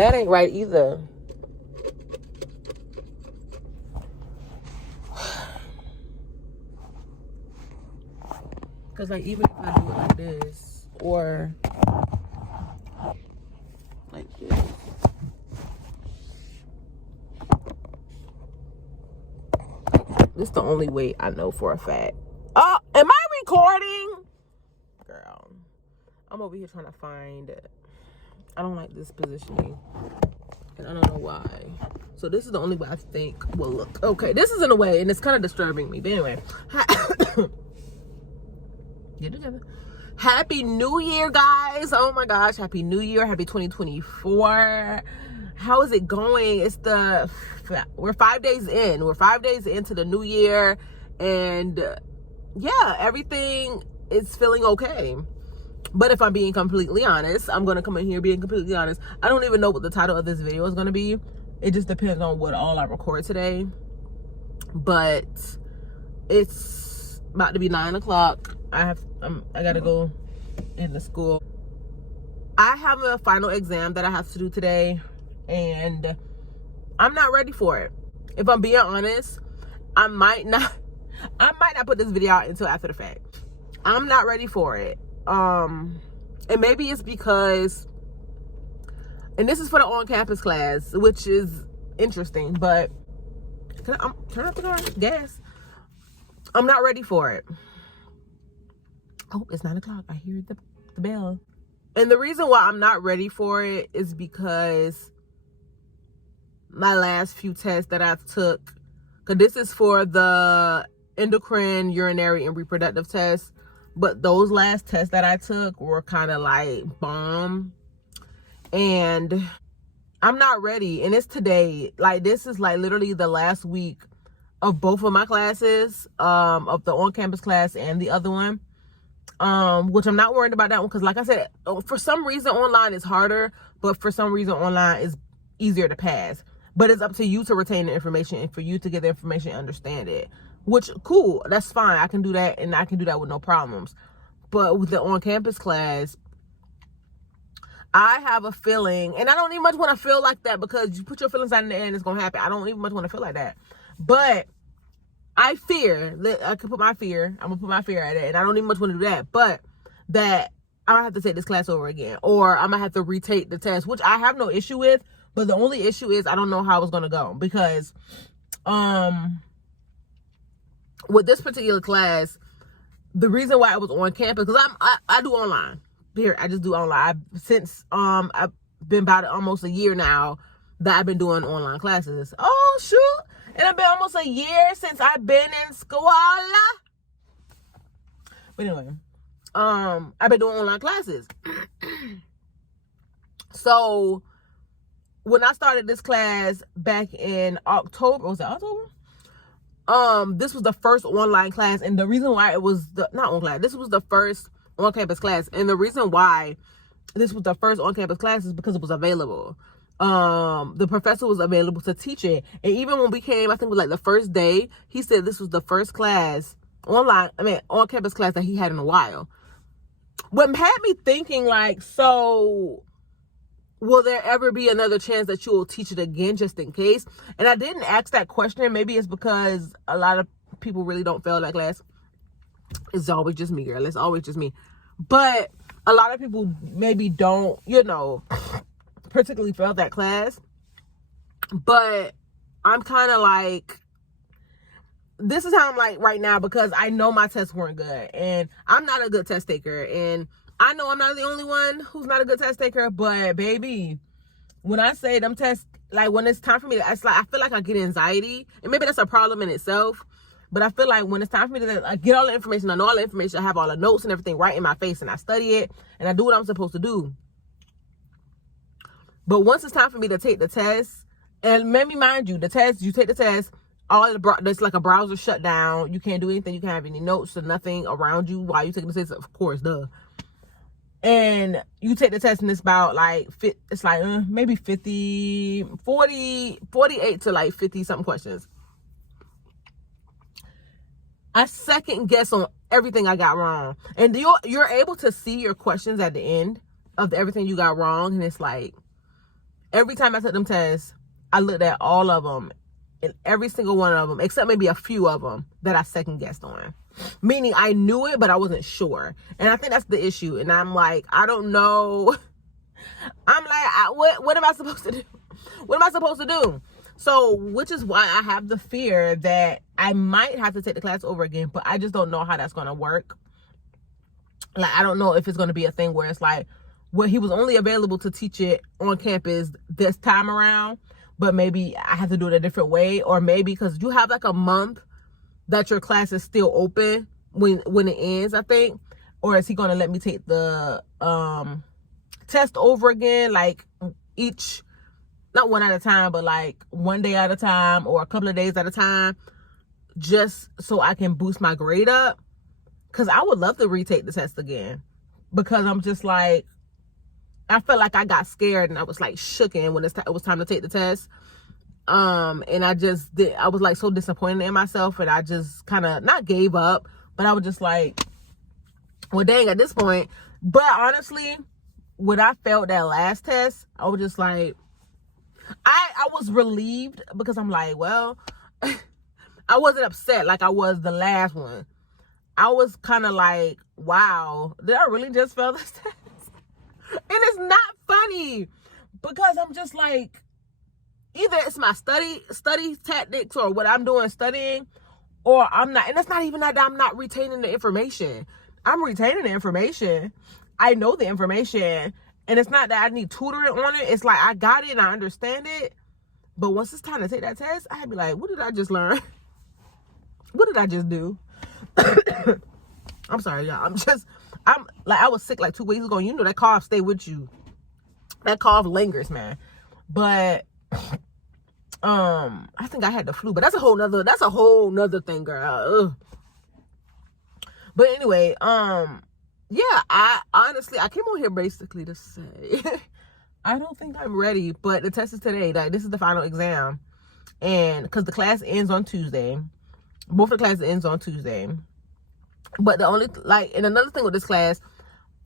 That ain't right either. Because, like, even if I do it like this, or like this. This is the only way I know for a fact. Oh, am I recording? Girl, I'm over here trying to find it. I don't like this positioning. And I don't know why. So this is the only way I think will look. Okay, this is in a way, and it's kind of disturbing me. But anyway. Get together. Happy New Year, guys. Oh my gosh. Happy New Year. Happy 2024. How is it going? We're 5 days in. We're 5 days into the new year. And yeah, everything is feeling okay. But if I'm being completely honest, I'm going to come in here being completely honest. I don't even know what the title of this video is going to be. It just depends on what all I record today. But it's about to be 9 o'clock. I gotta go into school. I have a final exam that I have to do today, and I'm not ready for it. If I'm being honest, I might not put this video out until after the fact. I'm not ready for it. And maybe it's because, and this is for the on-campus class, which is interesting, but turn up the gas. I'm not ready for it. Oh, it's 9 o'clock. I hear the bell. And the reason why I'm not ready for it is because my last few tests that I took, because this is for the endocrine, urinary, and reproductive tests, but those last tests that I took were kind of like bomb. And I'm not ready. And it's today. Like, this is like literally the last week of both of my classes, of the on-campus class and the other one. Which I'm not worried about that one, because like I said, for some reason online is harder, but for some reason online is easier to pass. But it's up to you to retain the information and for you to get the information and understand it. Which, cool, that's fine. I can do that, and I can do that with no problems. But with the on-campus class, I have a feeling, and I don't even much want to feel like that, because you put your feelings out in the air and it's going to happen. I don't even much want to feel like that. But I fear that I'm gonna put my fear at it, and I don't even much want to do that, but that I might have to take this class over again, or I might have to retake the test, which I have no issue with. But the only issue is I don't know how it's gonna go, because with this particular class, the reason why I was on campus, because I do online. Here, I just do online. Since I've been about almost a year now that I've been doing online classes. Oh shoot. And it's been almost a year since I've been in school. But anyway, I've been doing online classes. So when I started this class back in October, was it October? This was the first online class, and the reason why it was this was the first on-campus class, and the reason why this was the first on-campus class is because it was available. The professor was available to teach it. And even when we came, I think it was like the first day, he said this was the first class on-campus class that he had in a while. What had me thinking, like, so will there ever be another chance that you will teach it again, just in case? And I didn't ask that question. Maybe it's because a lot of people really don't fail that class. It's always just me, girl. It's always just me. But a lot of people maybe don't, particularly failed that class. But I'm kind of like, this is how I'm like right now, because I know my tests weren't good, and I'm not a good test taker, and I know I'm not the only one who's not a good test taker. But baby, when I say them tests, like when it's time for me, it's like I feel like I get anxiety, and maybe that's a problem in itself. But I feel like when it's time for me to get all the information, I know all the information, I have all the notes and everything right in my face, and I study it, and I do what I'm supposed to do. But once it's time for me to take the test, and maybe mind you, the test, you take the test, there's like a browser shut down. You can't do anything. You can't have any notes or nothing around you while you're taking the test. Of course, duh. And you take the test, and it's about like, it's like maybe 48 to like 50 something questions. I second guess on everything I got wrong. And you're able to see your questions at the end of everything you got wrong. And it's like, every time I took them tests, I looked at all of them, and every single one of them, except maybe a few of them that I second guessed on. Meaning I knew it, but I wasn't sure. And I think that's the issue. And I'm like, I don't know. I'm like, what am I supposed to do? What am I supposed to do? So, which is why I have the fear that I might have to take the class over again, but I just don't know how that's going to work. Like, I don't know if it's going to be a thing where it's like, well, he was only available to teach it on campus this time around, but maybe I have to do it a different way. Or maybe because you have like a month that your class is still open when it ends, I think. Or is he going to let me take the test over again, like each, not one at a time, but like one day at a time or a couple of days at a time, just so I can boost my grade up? Because I would love to retake the test again, because I'm just like, I felt like I got scared and I was like shooken when it was time to take the test. And I was like so disappointed in myself, and I just kind of not gave up, but I was just like, well, dang, at this point. But honestly, when I failed that last test, I was just like, I was relieved, because I'm like, well, I wasn't upset like I was the last one. I was kind of like, wow, did I really just fail this test? And it's not funny, because I'm just like, either it's my study tactics or what I'm doing studying, or I'm not. And it's not even that I'm not retaining the information. I'm retaining the information. I know the information. And it's not that I need tutoring on it. It's like I got it and I understand it. But once it's time to take that test, I'd be like, what did I just learn? What did I just do? I'm sorry, y'all. I'm like, I was sick like 2 weeks ago. You know that cough stay with you. That cough lingers, man. But I think I had the flu, but that's a whole nother thing, girl. Ugh. But anyway, yeah, I honestly came on here basically to say I don't think I'm ready, but the test is today. Like, this is the final exam, and because the class ends on Tuesday, both of the classes ends on Tuesday. But the only, like, and another thing with this class,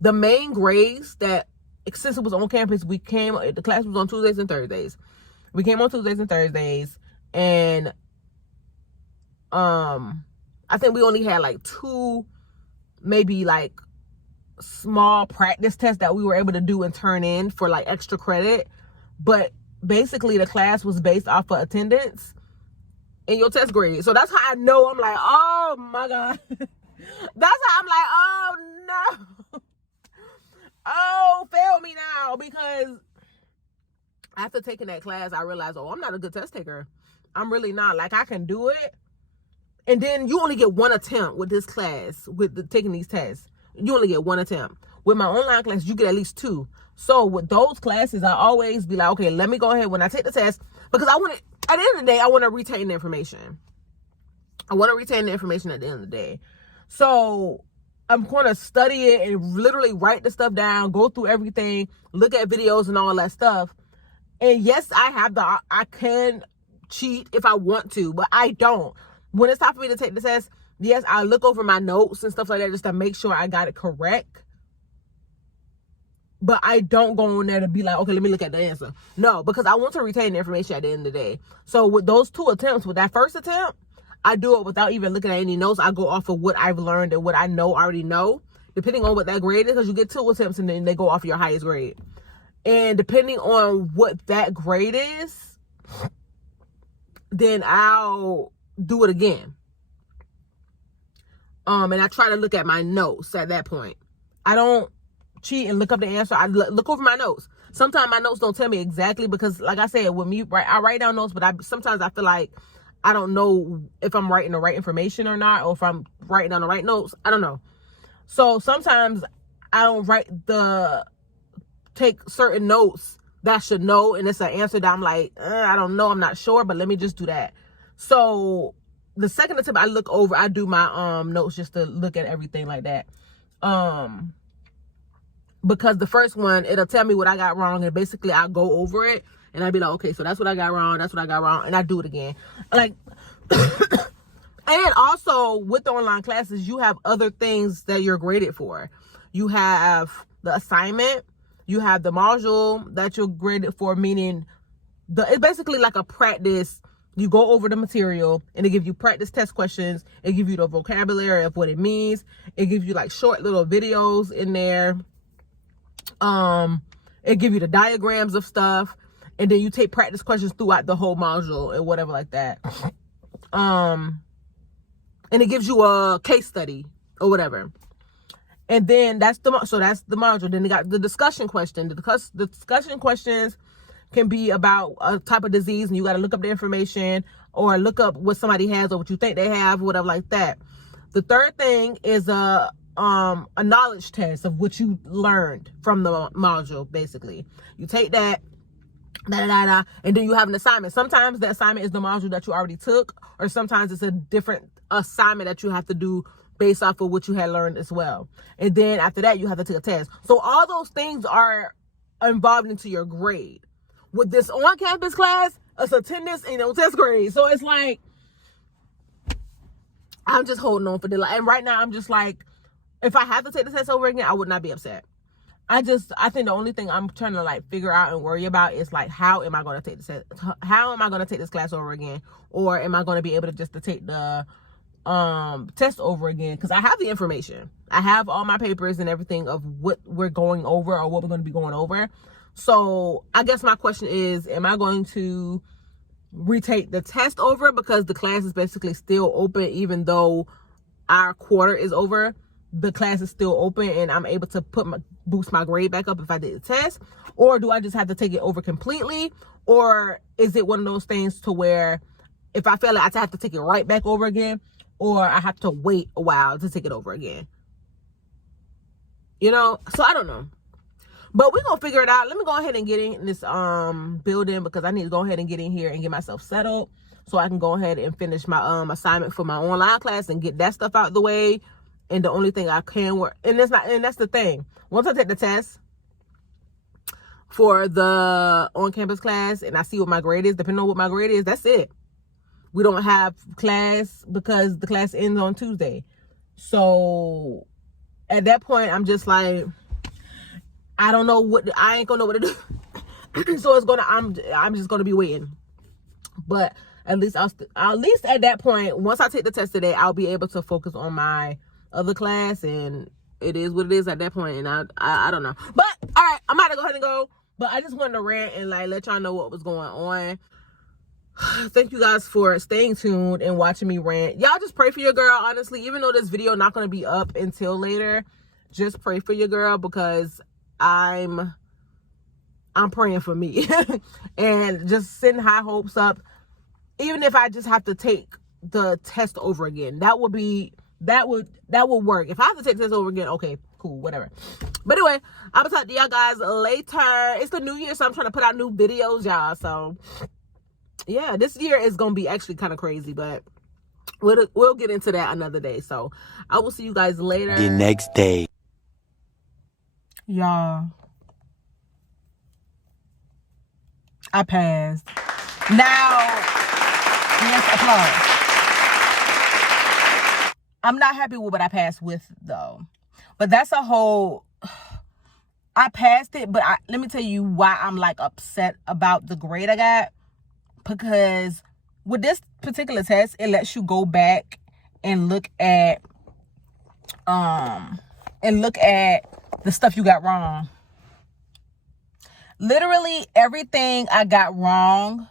the main grades that, since it was on campus, the class was on Tuesdays and Thursdays. We came on Tuesdays and Thursdays, and I think we only had like 2, maybe like small practice tests that we were able to do and turn in for like extra credit. But basically the class was based off of attendance and your test grade. So that's how I know, I'm like, oh my God. That's how I'm like, oh no. Oh, fail me now. Because after taking that class, I realized, oh, I'm not a good test taker. I'm really not. Like, I can do it. And then you only get 1 attempt with this class, taking these tests. You only get 1 attempt. With my online class, you get at least 2. So with those classes, I always be like, okay, let me go ahead when I take the test, because at the end of the day, I want to retain the information. I want to retain the information at the end of the day. So I'm going to study it and literally write the stuff down, go through everything, look at videos and all that stuff. And yes, I can cheat if I want to, but I don't. When it's time for me to take the test, yes, I look over my notes and stuff like that just to make sure I got it correct. But I don't go in there to be like, okay, let me look at the answer. No, because I want to retain the information at the end of the day. So with those 2 attempts, with that first attempt, I do it without even looking at any notes. I go off of what I've learned and what I already know, depending on what that grade is, because you get 2 attempts and then they go off your highest grade. And depending on what that grade is, then I'll do it again. And I try to look at my notes at that point. I don't cheat and look up the answer. I look over my notes. Sometimes my notes don't tell me exactly, because like I said, with me, I write down notes, but sometimes I feel like I don't know if I'm writing the right information or not, or if I'm writing down the right notes. I don't know. So sometimes I don't take certain notes that I should know, and it's an answer that I'm like, I don't know, I'm not sure, but let me just do that. So the second attempt I look over, I do my notes just to look at everything like that. Because the first one, it'll tell me what I got wrong, and basically I'll go over it and I'll be like, okay, so that's what I got wrong, and I do it again. Like, and also with the online classes, you have other things that you're graded for. You have the assignment, You have the module that you're graded for, meaning it's basically like a practice. You go over the material and it gives you practice test questions. It gives you the vocabulary of what it means. It gives you like short little videos in there. It gives you the diagrams of stuff. And then you take practice questions throughout the whole module and whatever like that. And it gives you a case study or whatever. And then that's the module. Then they got the discussion question. The discussion questions can be about a type of disease, and you got to look up the information or look up what somebody has or what you think they have, whatever like that. The third thing is a knowledge test of what you learned from the module. Basically, you take that, and then you have an assignment. Sometimes the assignment is the module that you already took, or sometimes it's a different assignment that you have to do based off of what you had learned as well. And then after that, you have to take a test. So all those things are involved into your grade. With this on-campus class, it's attendance and test grade. So it's like, I'm just holding on for the life. And right now, I'm just like, if I have to take the test over again, I would not be upset. I think the only thing I'm trying to like figure out and worry about is like, how am I going to take the test? How am I going to take this class over again? Or am I going to be able to take the test over again? Because I have the information. I have all my papers and everything of what we're going over or what we're going to be going over. So I guess my question is, am I going to retake the test over because the class is basically still open? Even though our quarter is over, the class is still open and I'm able to boost my grade back up if I did the test? Or do I just have to take it over completely? Or is it one of those things to where if I fail it, I have to take it right back over again? Or I have to wait a while to take it over again? So I don't know. But we're going to figure it out. Let me go ahead and get in this building because I need to go ahead and get in here and get myself settled so I can go ahead and finish my assignment for my online class and get that stuff out the way. And the only thing I can work, and that's the thing. Once I take the test for the on-campus class and I see what my grade is, depending on what my grade is, that's it. We don't have class because the class ends on Tuesday. So at that point, I'm just like, I don't know I ain't gonna know what to do. So I'm just gonna be waiting. But at least at that point, once I take the test today, I'll be able to focus on my other class, and it is what it is at that point. And I don't know. But all right, I'm about to go ahead and go. But I just wanted to rant and like let y'all know what was going on. Thank you guys for staying tuned and watching me rant. Y'all just pray for your girl, honestly. Even though this video not gonna be up until later, just pray for your girl because I'm praying for me. And just send high hopes up. Even if I just have to take the test over again, that would work. If I have to take the test over again, okay, cool, whatever. But anyway, I will talk to y'all guys later. It's the new year, so I'm trying to put out new videos, y'all. So yeah, this year is gonna be actually kind of crazy, but we'll get into that another day. So I will see you guys later. The next day. Y'all, I passed. Now, yes, applause. I'm not happy with what I passed with, though. But that's a whole... I passed it, but let me tell you why I'm, like, upset about the grade I got. Because with this particular test, it lets you go back and look at... the stuff you got wrong. Literally everything I got wrong,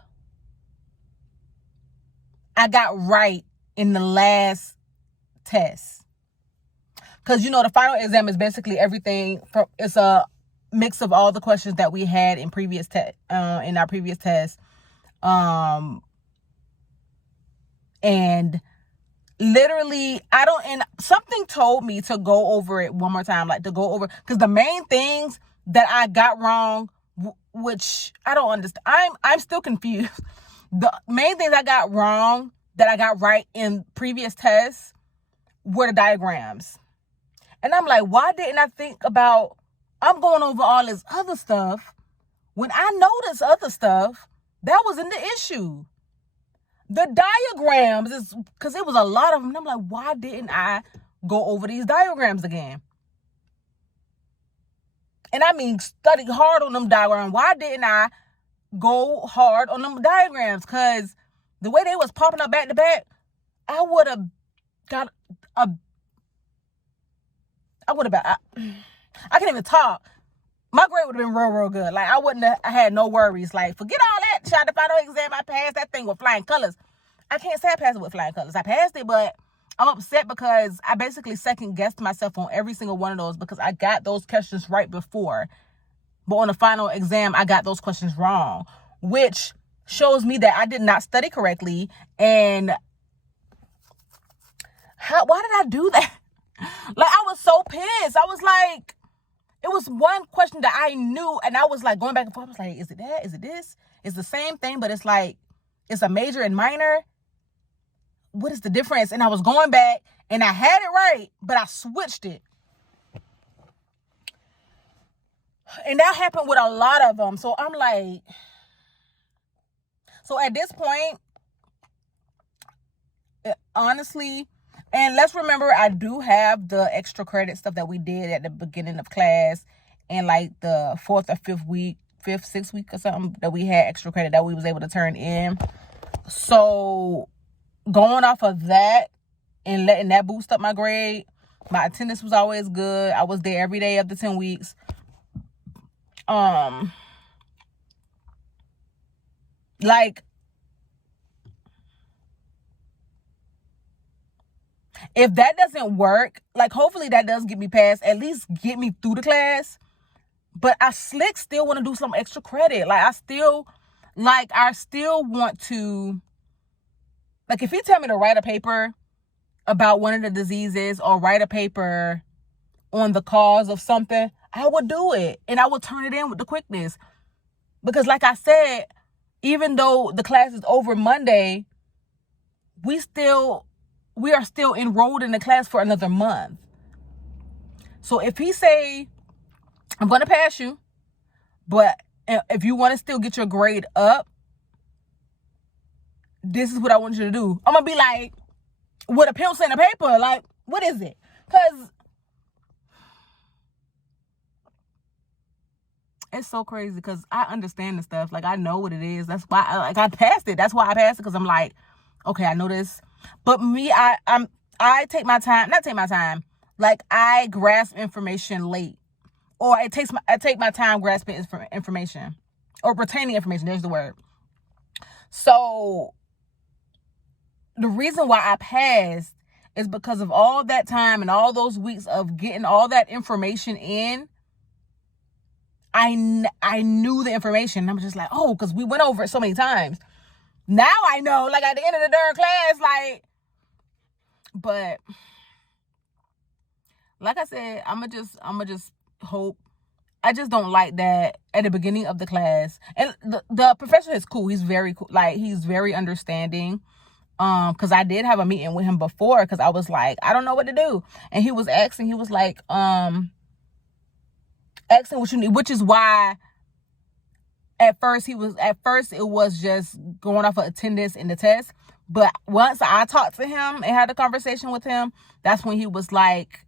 I got right in the last test. Because, the final exam is basically everything. It's a mix of all the questions that we had in in our previous test. And literally, something told me to go over it one more time, like to go over, because the main things that I got wrong, which I don't understand, I'm still confused. The main things I got wrong that I got right in previous tests were the diagrams. And I'm like, why didn't I think about, I'm going over all this other stuff when I know this other stuff that wasn't the issue. The diagrams is because it was a lot of them. And I'm like, why didn't I go over these diagrams again? And I mean, studied hard on them diagrams. Why didn't I go hard on them diagrams? Because the way they was popping up back to back, I would have got a... I can't even talk. My grade would have been real, real good. Like, I wouldn't have... I had no worries. Like, forget all that. Tried to final exam. I passed that thing with flying colors. I can't say I passed it with flying colors. I passed it, but I'm upset because I basically second-guessed myself on every single one of those because I got those questions right before. But on the final exam, I got those questions wrong, which shows me that I did not study correctly. And why did I do that? Like, I was so pissed. I was like, it was one question that I knew, and I was like going back and forth. I was like, is it that? Is it this? It's the same thing, but it's like, it's a major and minor. What is the difference? And I was going back, and I had it right, but I switched it. And that happened with a lot of them. So I'm like, so at this point, honestly, and let's remember, I do have the extra credit stuff that we did at the beginning of class and like the 4th or 5th week, 5th, 6th week or something that we had extra credit that we was able to turn in. So going off of that and letting that boost up my grade, my attendance was always good. I was there every day of the 10 weeks. Like, if that doesn't work, like, hopefully that does get me past, at least get me through the class. But I still want to do some extra credit. Like, I still want to, like, if you tell me to write a paper about one of the diseases or write a paper on the cause of something, I would do it. And I would turn it in with the quickness. Because like I said, even though the class is over Monday, we are still enrolled in the class for another month. So if he say, I'm going to pass you, but if you want to still get your grade up, this is what I want you to do. I'm going to be like, with a pencil and a paper, like, what is it? Because it's so crazy because I understand the stuff. Like, I know what it is. That's why I passed it. That's why I passed it, because I'm like, okay, I know this. But me, I take my time, not take my time, like, I grasp information late. Or I take my time grasping information. Or retaining information, there's the word. So the reason why I passed is because of all that time and all those weeks of getting all that information in. I knew the information. I'm just like, oh, because we went over it so many times. Now I know, like, at the end of the darn class, like, but like I said, I'ma just hope. I just don't like that at the beginning of the class. And the professor is cool. He's very cool. Like, he's very understanding. Because I did have a meeting with him before, because I was like, I don't know what to do. And he was asking, he was like, asking what you need, which is why at first it was just going off of attendance in the test. But once I talked to him and had a conversation with him, that's when he was like,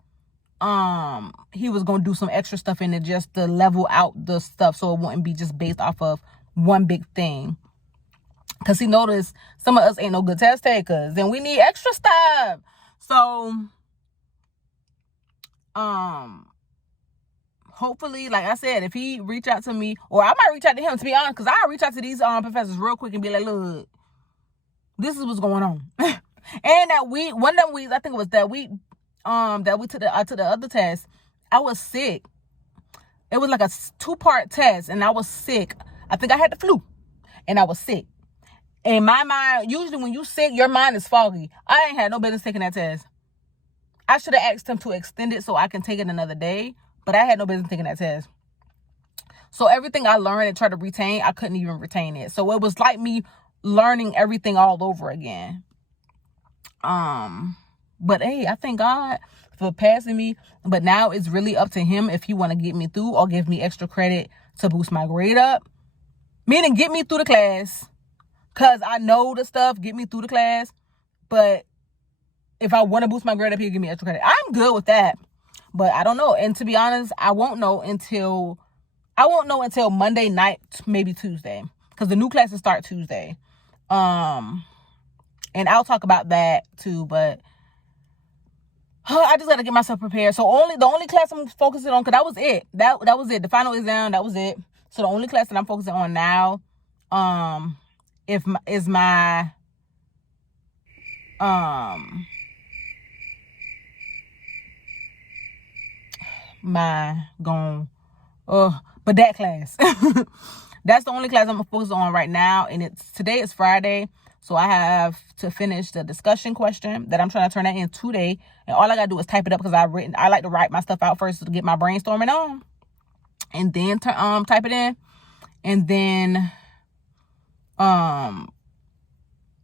he was going to do some extra stuff in it just to level out the stuff so it wouldn't be just based off of one big thing. Because he noticed some of us ain't no good test takers and we need extra stuff. So, hopefully, like I said, if he reach out to me, or I might reach out to him, to be honest, because I reach out to these professors real quick and be like, look, this is what's going on. And that week, one of them weeks, I think it was that week, that we took the other test, I was sick. It was like a 2-part test, and I was sick. I think I had the flu, and I was sick. In my mind, usually when you sick, your mind is foggy. I ain't had no business taking that test. I should have asked him to extend it so I can take it another day, but I had no business taking that test. So everything I learned and tried to retain, I couldn't even retain it. So it was like me learning everything all over again. But hey, I thank God for passing me. But now it's really up to him if he want to get me through or give me extra credit to boost my grade up. Meaning get me through the class. Because I know the stuff, get me through the class. But if I want to boost my grade up, he'll give me extra credit. I'm good with that. But I don't know. And to be honest, I won't know until Monday night, maybe Tuesday, because the new classes start Tuesday. And I'll talk about that too, but I just got to get myself prepared. So the only class I'm focusing on, because that was it. That was it. The final exam, that was it. So the only class that I'm focusing on now, is my but that class. That's the only class I'm focused on right now. And today is Friday. So I have to finish the discussion question that I'm trying to turn that in today. And all I gotta do is type it up, because I like to write my stuff out first to get my brainstorming on. And then type it in. And then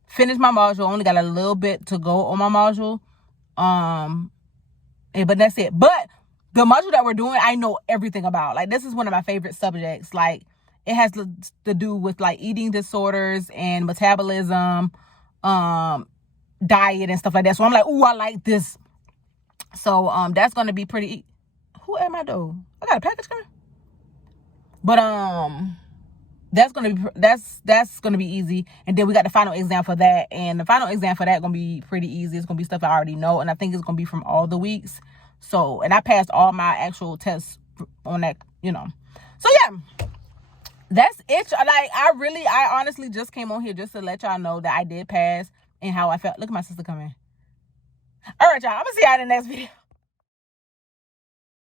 finish my module. Only got a little bit to go on my module. But that's it. But the module that we're doing, I know everything about. Like, this is one of my favorite subjects. Like, it has to do with like eating disorders and metabolism, diet and stuff like that. So I'm like, ooh, I like this. So that's gonna be pretty. Who am I though? I got a package coming. But that's gonna be easy. And then we got the final exam for that, and the final exam for that gonna be pretty easy. It's gonna be stuff I already know, and I think it's gonna be from all the weeks. So, and I passed all my actual tests on that, So yeah, that's it. Like, I honestly just came on here just to let y'all know that I did pass and how I felt. Look at my sister coming. All right, y'all. I'm gonna see y'all in the next video.